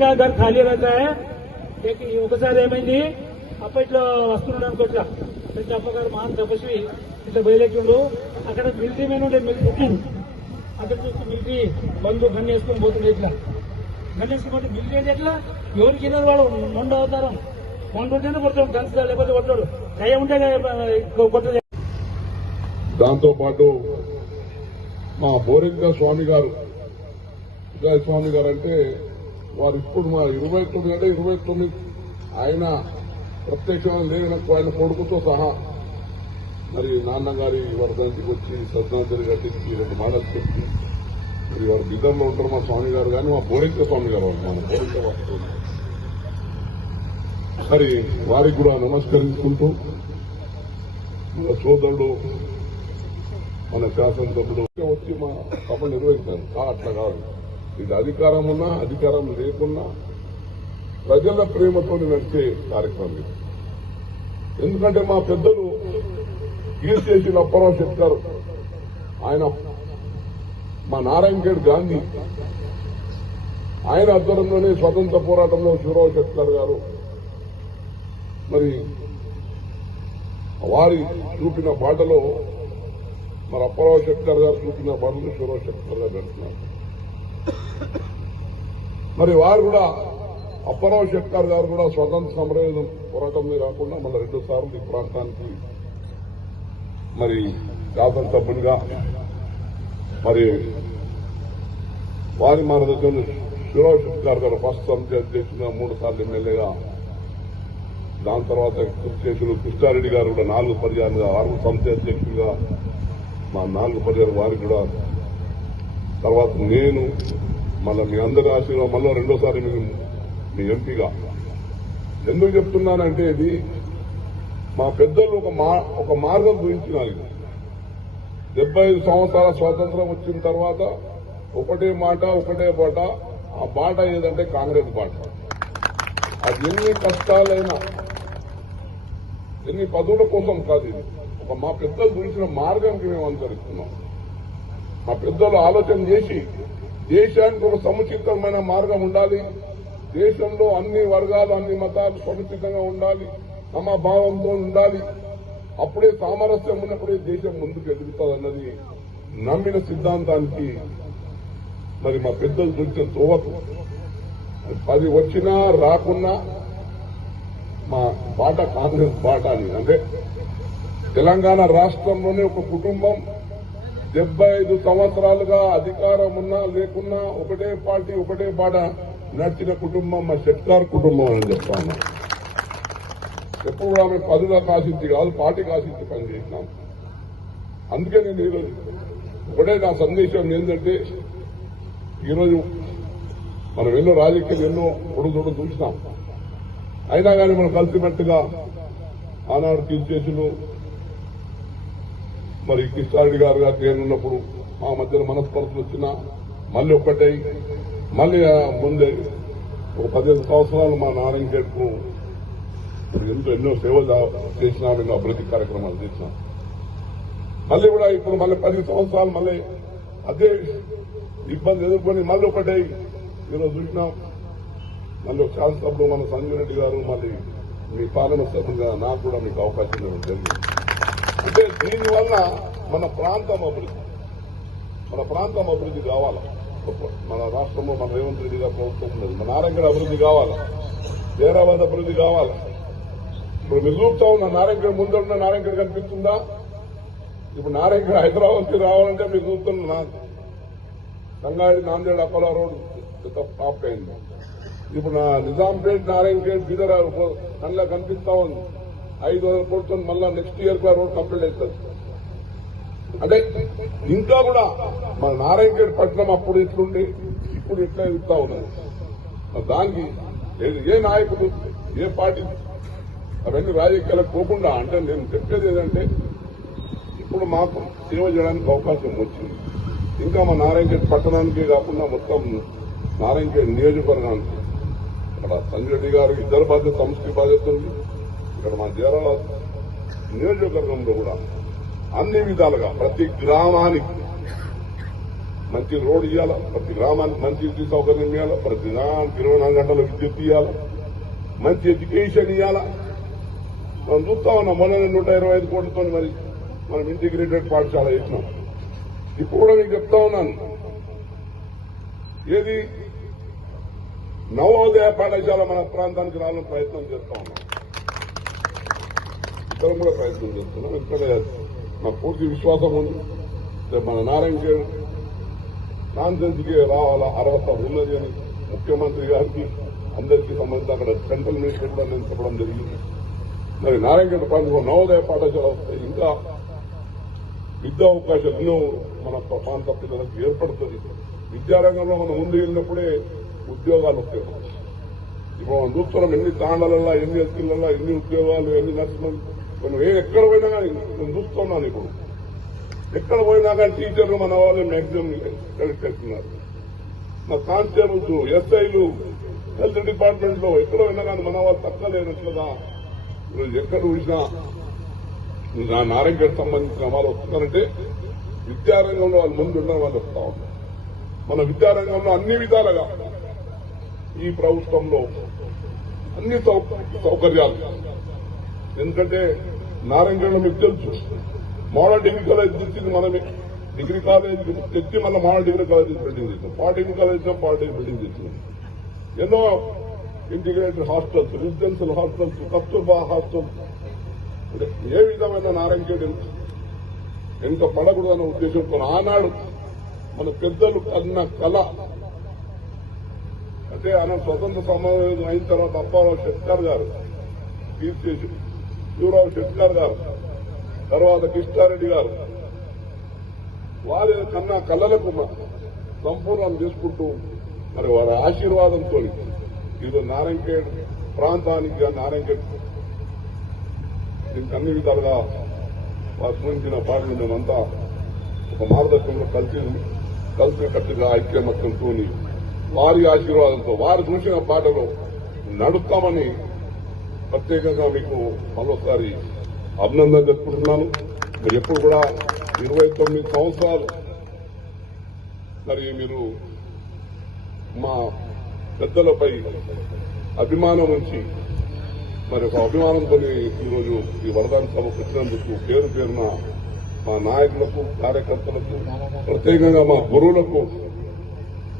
का घर खाली रहता है ఒకసారి ఏమైంది అప్పట్లో వస్తున్నాడు అనుకోట్లా పెద్ద అప్పగారు మహాన్ తపస్వి ఇట్లా బయలుదేరుండు అక్కడ మిలిటరీ మ్యాన్ ఉండే మిలిటరీ అక్కడ చూస్తే మిలిటరీ బంధు గన్ వేసుకొని పోతుండే ఇట్లా గన్ వేసుకుంటే మిలిటరీ ఎట్లా ఎవరికి వెళ్ళిన వాడు మొండ అవతారం మొండుంటేనే కొడతాం గన్స్ లేకపోతే కొట్టాడు దయ ఉంటే కొట్టలేదు. దాంతో పాటు మా బోరింగ స్వామి గారు స్వామి గారు అంటే వారు ఇప్పుడు మా 29 అంటే 29 ఆయన ప్రత్యక్షంగా లేనకు ఆయన కొడుకుతో సహా మరి నాన్నగారి వర్ధంతికి వచ్చి శ్రద్ధాంజలి ఘటించి 2 మాటలు చెప్పి మరి వారు బిద్దర్లో ఉంటారు మా స్వామి గారు కానీ మా బోరింగ స్వామి గారు మన బోరింగ వారు మరి వారికి కూడా నమస్కరించుకుంటూ మన సోదరుడు మన శాసనసభ్యుడు వచ్చి మా సభ నిర్వహించారు అట్లా కాదు. ఇది అధికారం ఉన్నా అధికారం లేకున్నా ప్రజల ప్రేమతో నడిచే కార్యక్రమం ఇది. ఎందుకంటే మా పెద్దలు కీర్తి అప్పారావు చెప్తారు ఆయన మా నారాయణఖేడ్ గాంధీ ఆయన ఆధ్వర్యంలోనే స్వతంత్ర పోరాటంలో శివరావు శెట్కర్ గారు మరి వారి చూపిన బాటలో మరి అప్పారావు శెట్కర్ గారు చూపిన బాటలో శివరావు శెట్కర్ గారు నడుస్తున్నారు. మరి వారు కూడా అప్పారావు శెట్కర్ గారు కూడా స్వతంత్ర సమర పోరాటమే కాకుండా మళ్ళీ 2 సార్లు ఈ ప్రాంతానికి మరి శాసనసభ్యునిగా మరి వారి మార్గదర్శనంలో శివరావు శెట్కర్ గారు ఫస్ట్ సమితి అధ్యక్షుడిగా 3 సార్లు ఎమ్మెల్యేగా దాని తర్వాత కృష్ణేశ్వరు కృష్ణారెడ్డి గారు కూడా 4 పర్యాలుగా 6 సమితి అధ్యక్షుడిగా మా 4 పర్యాలు వారికి కూడా తర్వాత నేను మళ్ళీ మీ అందరి ఆశీర్వాదం మళ్ళీ 2సారి మీ ఎంపీగా ఎందుకు చెప్తున్నానంటే ఇది మా పెద్దలు ఒక మార్గం చూపించినారు. 75 సంవత్సరాల స్వాతంత్రం వచ్చిన తర్వాత ఒకటే మాట ఒకటే బాట. ఆ బాట ఏదంటే కాంగ్రెస్ బాట. అది ఎన్ని కష్టాలైనా ఎన్ని పదవుల కోసం కాదు, ఇది మా పెద్దలు చూపించిన మార్గానికి మేము అనుసరిస్తున్నాం. మా పెద్దలు ఆలోచన చేసి దేశానికి ఒక సముచితమైన మార్గం ఉండాలి, దేశంలో అన్ని వర్గాలు అన్ని మతాలు సముచితంగా ఉండాలి, సమభావంతో ఉండాలి, అప్పుడే సామరస్యం ఉన్నప్పుడే దేశం ముందుకు ఎదుగుతుందన్నది నమ్మిన సిద్ధాంతానికి మరి మా పెద్దలు చూసిన తోవకు 10 వచ్చినా రాకున్నా మా బాట కాంగ్రెస్ బాట అని. అంటే తెలంగాణ రాష్ట్రంలోనే ఒక కుటుంబం 75 సంవత్సరాలుగా అధికారం ఉన్నా లేకున్నా ఒకటే పార్టీ ఒకటే బాట నడిచిన కుటుంబం మా శెట్కర్ కుటుంబం అని చెప్తాను. ఎప్పుడు కూడా మేము పదవులకు ఆశించి కాదు, పార్టీకి ఆశించి పనిచేసినాం. అందుకే నేను ఈరోజు ఒకటే నా సందేశం ఏంటంటే ఈరోజు మనం ఎన్నో రాజకీయాలు ఎన్నో పొడుగుడు చూసినాం, అయినా కానీ మనం కలిసిమెట్టుగా ఆనాడు కీర్తిశేషులు మరి కృష్ణారెడ్డి గారు నేనున్నప్పుడు మా మధ్యలో మనస్పర్ధలు వచ్చినా మళ్ళీ ఒక్కటై మళ్ళీ ముందే ఒక 15 సంవత్సరాలు మా నారాయణఖేడ్కు ఎన్నో సేవలు చేసినాం, ఎన్నో అభివృద్ధి కార్యక్రమాలు చేసినాం. మళ్ళీ కూడా ఇప్పుడు మళ్ళీ 10 సంవత్సరాలు మళ్ళీ అదే ఇబ్బంది ఎదుర్కొని మళ్ళీ ఒకటై ఈరోజు చూసినాం. మళ్ళీ ఒక శాసనసభలో మన సంజయ్ రెడ్డి గారు మళ్ళీ మీ పార్లమెంట్ సభ్యులుగా నాకు కూడా మీకు అవకాశం ఇవ్వడం జరిగింది. అంటే దీనివల్ల మన ప్రాంతం అభివృద్ధి కావాలా, మన రాష్ట్రంలో మన రేవంత్ రెడ్డి గారు ప్రభుత్వం ఉన్నది, మన నారాయణఖేడ్ అభివృద్ధి కావాలా, హైదరాబాద్ అభివృద్ధి కావాలా. ఇప్పుడు మీరు చూపుతా ఉన్న నారాయణఖేడ్ ముందున్న నారాయణఖేడ్ కనిపిస్తుందా? ఇప్పుడు నారాయణఖేడ్ హైదరాబాద్కి రావాలంటే మీరు చూస్తున్న Sangareddy Nanded Apollo road top అయింది. ఇప్పుడు నిజాంపేట్ నారాయణఖేడ్ బీదర్ కళ్ళ కనిపిస్తా ఉంది. 500 కోట్లతో మళ్ళా నెక్స్ట్ ఇయర్ కు రోడ్ కంప్లీట్ అవుతుంది. అంటే ఇంకా కూడా మన నారాయణఖేడ్ పట్టణం అప్పుడు ఇట్లుండి ఇప్పుడు ఎట్లా ఎదుగుతా ఉన్నది. దానికి ఏ నాయకుడు ఏ పార్టీ అవన్నీ రాజకీయాలకు పోకుండా అంటే నేను చెప్పేది ఏదంటే ఇప్పుడు మాకు సేవ చేయడానికి అవకాశం వచ్చింది. ఇంకా మా నారాయణఖేడ్ పట్టణానికి కాకుండా మొత్తం నారాయణఖేడ్ నియోజకవర్గానికి ఇక్కడ సంజయ్ రెడ్డి గారు ఇద్దరు బాధ్యత, సంస్థ బాధ్యత ఉంది. ఇక్కడ మా జీరాల నియోజకవర్గంలో కూడా అన్ని విధాలుగా ప్రతి గ్రామానికి మంచి రోడ్ ఇవ్వాలా, ప్రతి గ్రామానికి మంచి విద్యుత్ సౌకర్యం ఇవ్వాలా, ప్రతి గ్రామానికి 24 గంటల విద్యుత్ ఇవ్వాలా, మంచి ఎడ్యుకేషన్ ఇవ్వాలా. మనం చూస్తా ఉన్నాం, మొన్న 125 కోట్లతో మరి మనం ఇంటిగ్రేటెడ్ పాఠశాల చేసినాం. ఇప్పుడు కూడా మీకు చెప్తా ఉన్నాను, ఏది నవోదయ పాఠశాల మన ప్రాంతానికి రావాలని ప్రయత్నం చేస్తా ఉన్నాం. ఇద్దరం కూడా ప్రయత్నం చేస్తున్నాం. ఇక్కడ నాకు పూర్తి విశ్వాసం ఉంది, మన నారాయణ కాన్ఫరెన్స్కి రావాలా, అర్హత ఉన్నది అని ముఖ్యమంత్రి గారికి అందరికీ సంబంధించి అక్కడ సెంట్రల్ మినిస్టర్ కూడా నేను చెప్పడం జరిగింది. మరి నారాయణ ప్రాంతంలో నవోదయ పాఠశాల వస్తాయి, ఇంకా విద్యా అవకాశాలు ఎన్నో మన ప్రాంత పిల్లలకు ఏర్పడుతుంది. విద్యారంగంలో మనం ముందు వెళ్ళినప్పుడే ఉద్యోగాలు వస్తాయి. ఇప్పుడు మనం చూస్తున్నాం ఎన్ని తాండాలల్లో, ఎన్ని ఎత్తులలో, ఎన్ని ఉద్యోగాలు, ఎన్ని నర్సులు, మనం ఎక్కడ పోయినా కానీ నేను చూస్తున్నాను. ఇప్పుడు ఎక్కడ పోయినా కానీ టీచర్లు మన వాళ్ళు మ్యాక్సిమం సెలెక్ట్ చేస్తున్నారు. మా కానిస్టేబుల్స్, ఎస్ఐలు, హెల్త్ డిపార్ట్మెంట్ లో ఎక్కడ పోయినా కానీ మన వాళ్ళు తక్కువ లేనట్లుగా ఎక్కడ చూసినా నారాయణగఢ్ సంబంధించిన వాళ్ళు వస్తున్నారంటే విద్యారంగంలో వాళ్ళు ముందు ఉన్న వాళ్ళు వస్తా ఉన్నారు. మన విద్యారంగంలో అన్ని విధాలుగా ఈ ప్రభుత్వంలో అన్ని సౌకర్యాలు. ఎందుకంటే నారాయణగఢ్ మీకు తెలుసు, మోడల్ డిగ్రీ కాలేజ్ తెచ్చింది మనమే. డిగ్రీ కాలేజ్ తెచ్చి మళ్ళీ మోడల్ డిగ్రీ కాలేజ్ బిల్డింగ్ చేసినాం, పాలిటెక్నిక్ కాలేజ్ పాలిటెక్నిక్ బిల్డింగ్ చేసినాం. ఎన్నో integrated hostels, residential hostels, Kasturba hostels. ఏ విధమైన నారాయణగఢ్ ఎంత పడకూడదన్న ఉద్దేశంతో ఆనాడు మన పెద్దలు కన్న కళ. అంటే ఆయన స్వతంత్ర సమావేశం అయిన తర్వాత అప్పారావు షెట్కర్ గారు తీర్చేసి, శివరావు షెట్కర్ గారు, తర్వాత కృష్ణారెడ్డి గారు, వారి కన్నా కళలకు సంపూర్ణం చేసుకుంటూ మరి వారి ఆశీర్వాదంతో ఈరోజు నారాయణగఢ్ ప్రాంతానికి నారాయణగఢ్ దీనికి అన్ని విధాలుగా వారి గురించిన పాటలు మేమంతా ఒక మార్గదర్శకంలో కలిసికట్టుగా ఐక్యమత్యంతో వారి ఆశీర్వాదంతో వారి గురించిన పాటలు నడుస్తామని ప్రత్యేకంగా మీకు మరోసారి అభినందన తెలుపుకుంటున్నాను. మీరు ఎప్పుడు కూడా 29 సంవత్సరాలు మరి మీరు మా పెద్దలపై అభిమానం ఉంచి మరి ఒక అభిమానంతో ఈరోజు ఈ వరదాని సభకు వచ్చినందుకు పేరు పేరున మా నాయకులకు, కార్యకర్తలకు, ప్రత్యేకంగా మా గురువులకు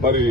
మరి